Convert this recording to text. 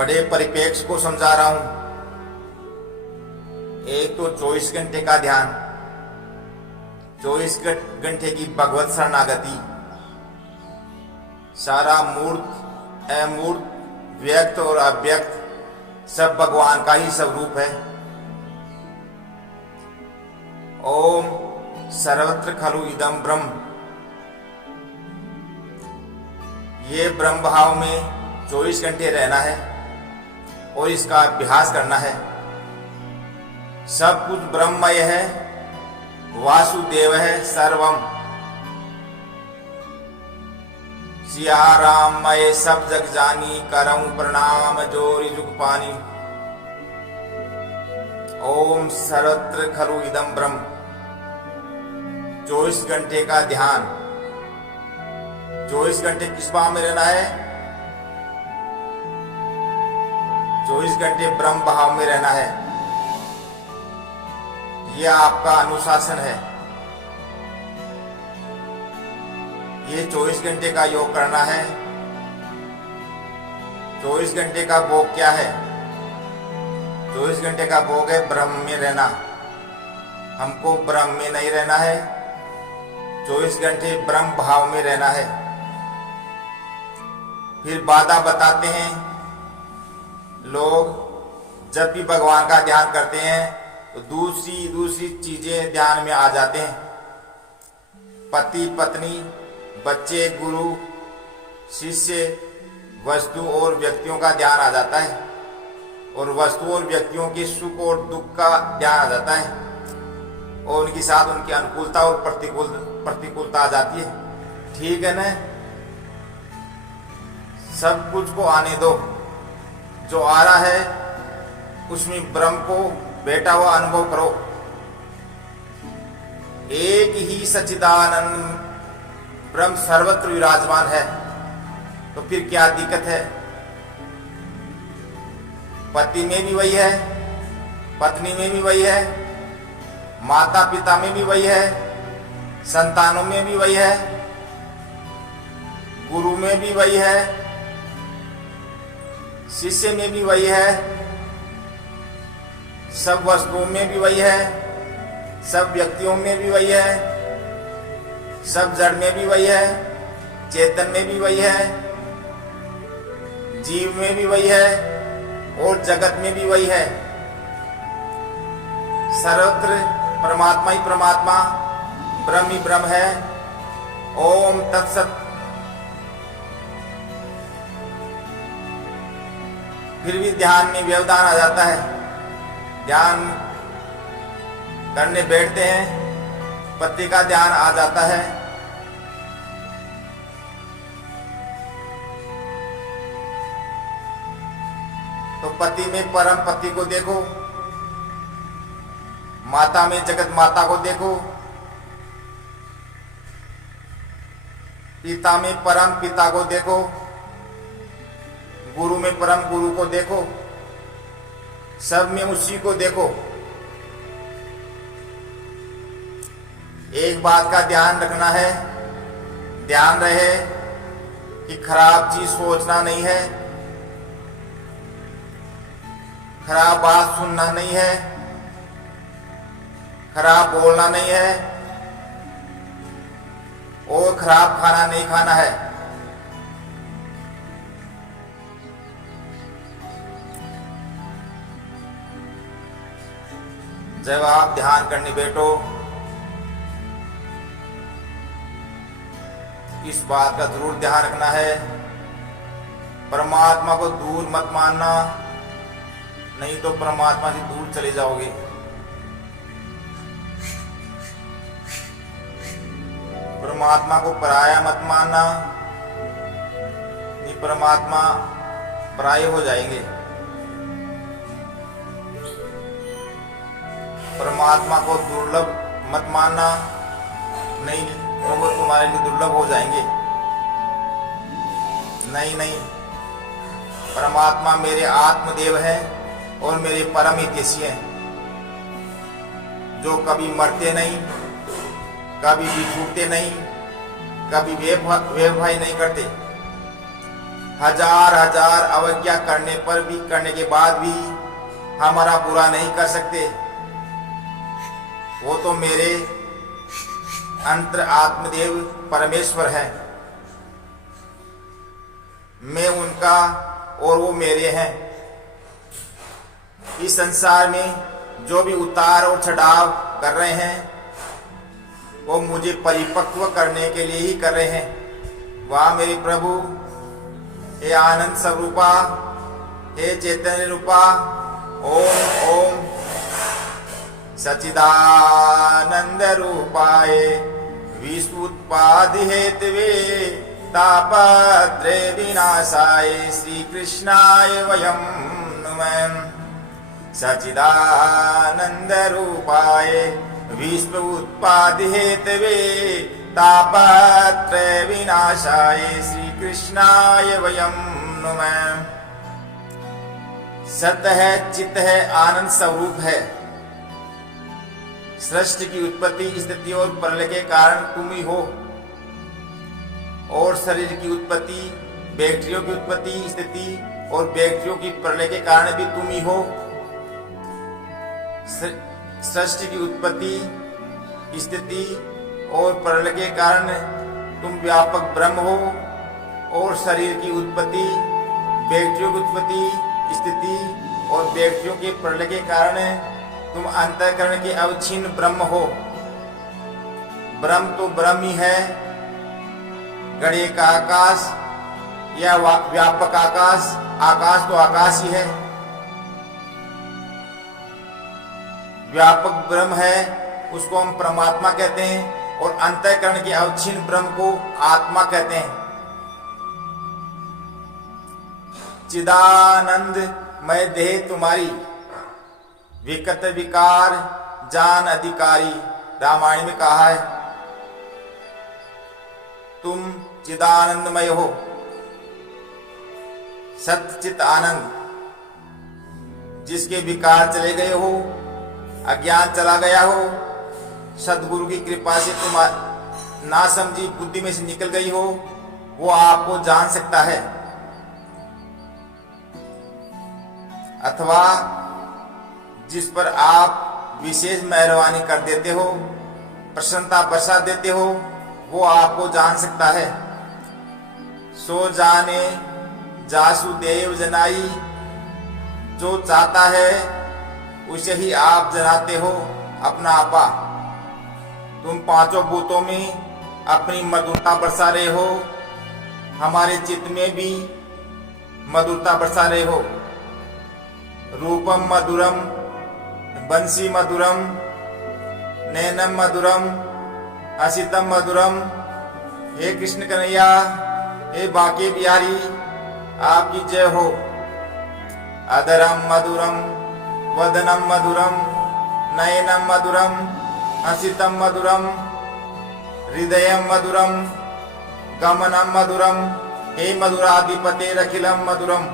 बड़े परिप्रेक्ष्य को समझा रहा हूं। एक तो 24 घंटे का ध्यान, 24 घंटे की भगवत शरणागति, सारा मूर्त अमूर्त व्यक्त और अव्यक्त सब भगवान का ही स्वरूप है। ओम सर्वत्र खलु इदं ब्रह्म, ये ब्रह्म भाव में 24 घंटे रहना है और इसका अभ्यास करना है। सब कुछ ब्रह्ममय है, वासुदेव है सर्वम। सिया राम मय सब जग जानी, करऊं प्रणाम जोरी जुग पानी। ओम सर्वत्र खलु इदं ब्रह्म, 24 घंटे का ध्यान। 24 घंटे किस भाव में रहना है? 24 घंटे ब्रह्म भाव में रहना है। यह आपका अनुशासन है। ये 24 घंटे का योग करना है। 24 घंटे का भोग क्या है? 24 घंटे का भोग है ब्रह्म में रहना। हमको ब्रह्म में नहीं रहना है, 24 घंटे ब्रह्म भाव में रहना है। फिर बाधा बताते हैं लोग, जब भी भगवान का ध्यान करते हैं तो दूसरी चीजें ध्यान में आ जाते हैं। पति पत्नी, बच्चे, गुरु, शिष्य, वस्तु और व्यक्तियों का ध्यान आ जाता है और वस्तु और व्यक्तियों के सुख और दुख का ध्यान आ जाता है और उनके साथ उनकी अनुकूलता और प्रतिकूलता आ जाती है। ठीक है ना? सब कुछ को आने दो, जो आ रहा है उसमें ब्रह्म को बैठा हुआ अनुभव करो। एक ही सच्चिदानंद ब्रह्म सर्वत्र विराजमान है, तो फिर क्या दिक्कत है? पति में भी वही है, पत्नी में भी वही है, माता पिता में भी वही है, संतानों में भी वही है, गुरु में भी वही है, शिष्य में भी वही है, सब वस्तुओं में भी वही है, सब व्यक्तियों में भी वही है, सब जड़ में भी वही है, चेतन में भी वही है, जीव में भी वही है और जगत में भी वही है। सर्वत्र परमात्मा ही परमात्मा, ब्रह्म ही ब्रह्म है। ओम तत्सत। फिर भी ध्यान में व्यवधान आ जाता है। ध्यान करने बैठते हैं, पति का ध्यान आ जाता है। तो पति में परम पति को देखो, माता में जगत माता को देखो, पिता में परम पिता को देखो, गुरु में परम गुरु को देखो, सब में उसी को देखो। एक बात का ध्यान रखना है, ध्यान रहे कि खराब चीज सोचना नहीं है, खराब बात सुनना नहीं है, खराब बोलना नहीं है और खराब खाना नहीं खाना है। जब आप ध्यान करने बैठो, इस बात का जरूर ध्यान रखना है, परमात्मा को दूर मत मानना, नहीं तो परमात्मा से दूर चले जाओगे। परमात्मा को पराया मत मानना, नहीं परमात्मा पराये हो जाएंगे। परमात्मा को दुर्लभ मत मानना, नहीं तो वो तुम्हारे लिए दुर्लभ हो जाएंगे। नहीं, परमात्मा मेरे आत्मदेव है और मेरे परम हितैषी हैं, जो कभी मरते नहीं, कभी भी छूटते नहीं, कभी वेव भाई नहीं करते, हजार हजार अवज्ञा करने के बाद भी हमारा बुरा नहीं कर सकते। वो तो मेरे अंतर आत्मदेव परमेश्वर है। मैं उनका और वो मेरे हैं। इस संसार में जो भी उतार और चढ़ाव कर रहे हैं वो मुझे परिपक्व करने के लिए ही कर रहे हैं। वाह मेरे प्रभु, हे आनंद स्वरूपा, हे चैतन्य रूपा, ओम ओम सच्चिदानंद रूपाय विश्वोत्पादि हेतवे तापत्रय विनाशाय श्री कृष्णाय वयं नुमः। सच्चिदानंद रूपाय विश्व उत्पादि हेतवे तापत्रय विनाशाय श्री कृष्णाय वयं नुमः। सत्य है, चित्त है, आनंद स्वरूप है। सृष्टि की उत्पत्ति, स्थिति और प्रलय के कारण तुम ही हो। और शरीर की उत्पत्ति, बैक्टीरियों की उत्पत्ति, स्थिति और बैक्टीरियों की प्रलय के कारण भी तुम ही हो। सृष्टि की उत्पत्ति, स्थिति और प्रलय के कारण तुम व्यापक ब्रह्म हो। और शरीर की उत्पत्ति, बैक्टीरियों की उत्पत्ति, स्थिति और बैक्टीरियों के प्रलय के कारण तुम अंतःकरण के अवच्छिन्न ब्रह्म हो। ब्रह्म तो ब्रह्म ही है। गणिय का आकाश या व्यापक आकाश, आकाश तो आकाश ही है। व्यापक ब्रह्म है, उसको हम परमात्मा कहते हैं। और अंतःकरण के अवच्छिन्न ब्रह्म को आत्मा कहते हैं। चिदानंद मैं देह तुम्हारी, विकट विकार जान अधिकारी, रामायण में कहा है। तुम चिदानंदमय हो, सच्चित आनंद। जिसके विकार चले गए हो, अज्ञान चला गया हो, सदगुरु की कृपा से तुम ना समझी बुद्धि में से निकल गई हो, वो आपको जान सकता है। अथवा जिस पर आप विशेष मेहरबानी कर देते हो, प्रसन्नता बरसा देते हो, वो आपको जान सकता है। सो जाने जासुदेव जनाई, जो चाहता है उसे ही आप जनाते हो अपना आपा। तुम पांचों भूतों में अपनी मधुरता बरसा रहे हो, हमारे चित्त में भी मधुरता बरसा रहे हो। रूपम मधुरम बंसी मधुरम नैनम मधुरम हसितम मधुरम। हे कृष्ण कन्हैया, हे बाके बिहारी, आपकी जय हो। अधरम मधुरम वदनम मधुरम नयनम मधुरम हसितम मधुरम हृदयम मधुरम गमनम मधुरम। हे मधुराधिपते रखिलम मधुरम।